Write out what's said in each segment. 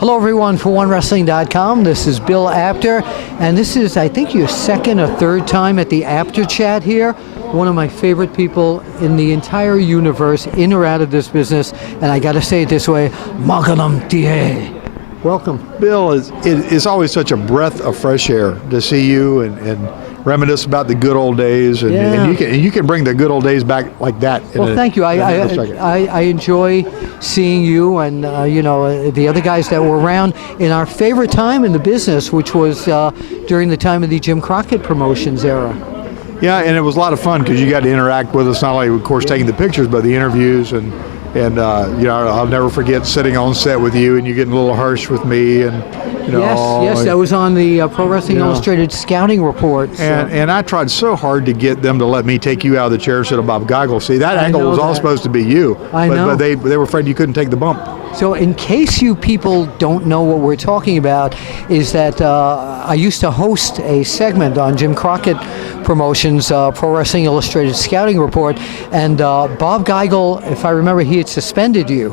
Hello everyone, for OneWrestling.com. This is Bill Apter, and this is, I think, your second or third time at the Apter Chat here. One of my favorite people in the entire universe, in or out of this business, and I got to say it this way, Magnum TA. Welcome. Bill, it's always such a breath of fresh air to see you and reminisce about the good old days, and you can bring the good old days back like that. Well, thank you. I enjoy seeing you and the other guys that were around in our favorite time in the business, which was during the time of the Jim Crockett Promotions era. Yeah, and it was a lot of fun because you got to interact with us, not only, of course, taking the pictures, but the interviews, and I'll never forget sitting on set with you and you getting a little harsh with me, and Yes, that was on the Pro Wrestling Illustrated scouting report. So. And I tried so hard to get them to let me take you out of the chair instead of Bob Geigel. See, that angle was all supposed to be you, but they were afraid you couldn't take the bump. So in case you people don't know what we're talking about, is that I used to host a segment on Jim Crockett Promotions, Pro Wrestling Illustrated Scouting Report, and Bob Geigel, if I remember, he had suspended you,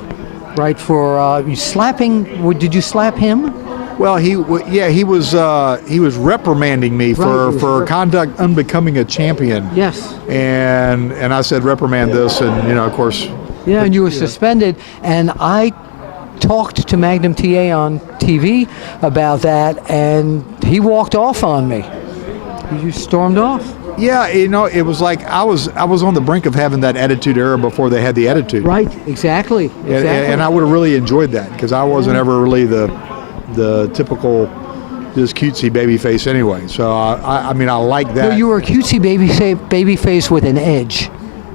right, for slapping. Did you slap him? Well, he was reprimanding me for conduct unbecoming a champion. Yes. And I said, reprimand this, and of course. Yeah, and you were suspended, and I talked to Magnum TA on TV about that, and he walked off on me. You stormed off. Yeah, it was like I was on the brink of having that Attitude Era before they had the Attitude. Right, exactly. And I would have really enjoyed that because I wasn't ever really the typical just cutesy baby face anyway. So I like that. No, you were a cutesy baby face with an edge.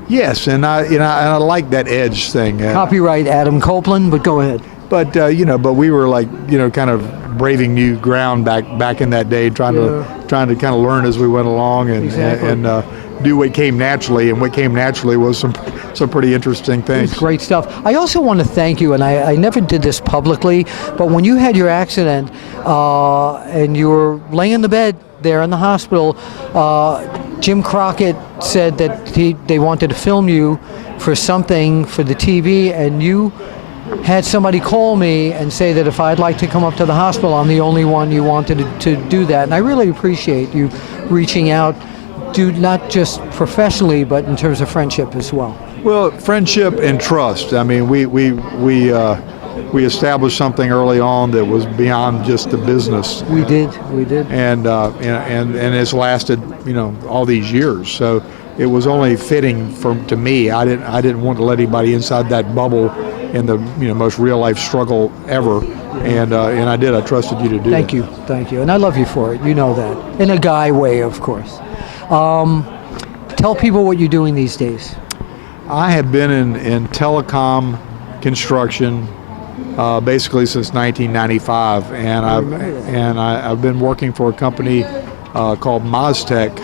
Yes, and I like that edge thing. Copyright Adam Copeland, but go ahead. But but we were like kind of braving new ground back in that day, trying to kind of learn as we went along and do what came naturally, and what came naturally was some pretty interesting things. It's great stuff. I also want to thank you, and I never did this publicly, but when you had your accident and you were laying in the bed there in the hospital, Jim Crockett said that they wanted to film you for something for the TV, and you had somebody call me and say that if I'd like to come up to the hospital, I'm the only one you wanted to do that. And I really appreciate you reaching out, not just professionally, but in terms of friendship as well. Well, friendship and trust. I mean, we established something early on that was beyond just the business. We did. And it's lasted, all these years. So it was only fitting to me. I didn't want to let anybody inside that bubble in the most real life struggle ever. And I did. I trusted you to do that. Thank you, and I love you for it. You know that, in a guy way, of course. Tell people what you're doing these days. I have been in telecom construction basically since 1995, and I've been working for a company called Maztec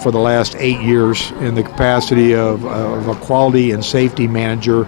for the last 8 years in the capacity of a quality and safety manager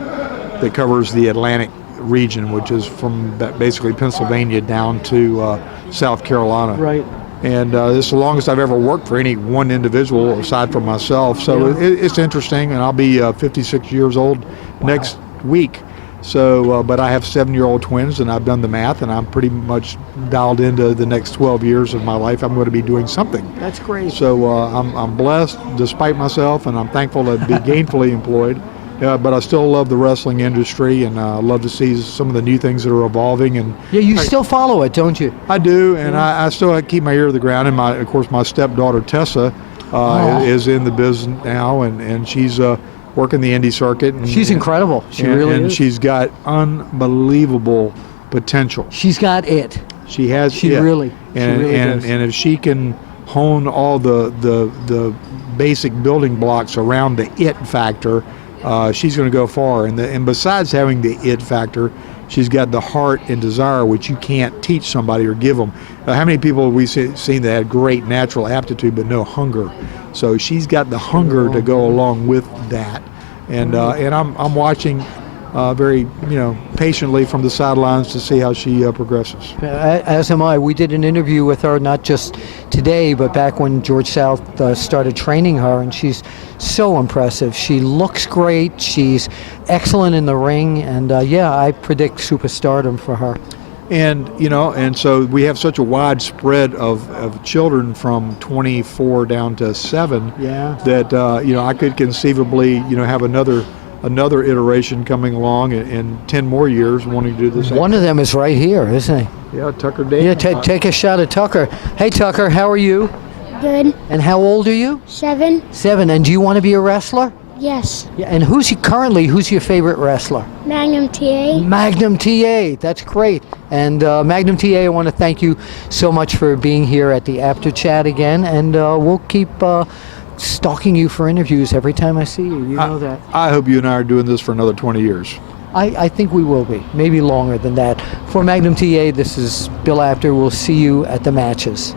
that covers the Atlantic region, which is from basically Pennsylvania down to South Carolina. Right. And this is the longest I've ever worked for any one individual aside from myself. So it's interesting, and I'll be 56 years old next week. So, but I have 7-year-old twins, and I've done the math, and I'm pretty much dialed into the next 12 years of my life. I'm going to be doing something. That's great. So I'm blessed despite myself, and I'm thankful to be gainfully employed. But I still love the wrestling industry, and I love to see some of the new things that are evolving. And you still follow it, don't you? I do, and I still keep my ear to the ground. And of course, my stepdaughter Tessa is in the business now, and she's working the indie circuit. And, she's incredible. She really is. And she's got unbelievable potential. She's got it. She has. She really. And if she can hone all the basic building blocks around the it factor, she's going to go far. And besides having the it factor, she's got the heart and desire, which you can't teach somebody or give them. How many people have we seen that had great natural aptitude but no hunger? So she's got the hunger to go along with that. And I'm watching very patiently from the sidelines to see how she progresses. As am I. We did an interview with her not just today, but back when George South started training her, and she's so impressive. She looks great. She's excellent in the ring, and I predict superstardom for her. And and so we have such a wide spread of children from 24 down to 7 Yeah. that I could conceivably have another iteration coming along in 10 more years wanting to do this. One of them is right here, isn't he? Yeah, Tucker Day. Yeah, take a shot at Tucker. Hey, Tucker, how are you? Good. And how old are you? 7. 7. And do you want to be a wrestler? Yes. Yeah. And who's your favorite wrestler? Magnum TA. Magnum TA. That's great. And Magnum TA, I want to thank you so much for being here at the After Chat again. And we'll keep stalking you for interviews every time I see you. You know that. I hope you and I are doing this for another 20 years. I think we will be. Maybe longer than that. For Magnum TA, this is Bill Apter. We'll see you at the matches.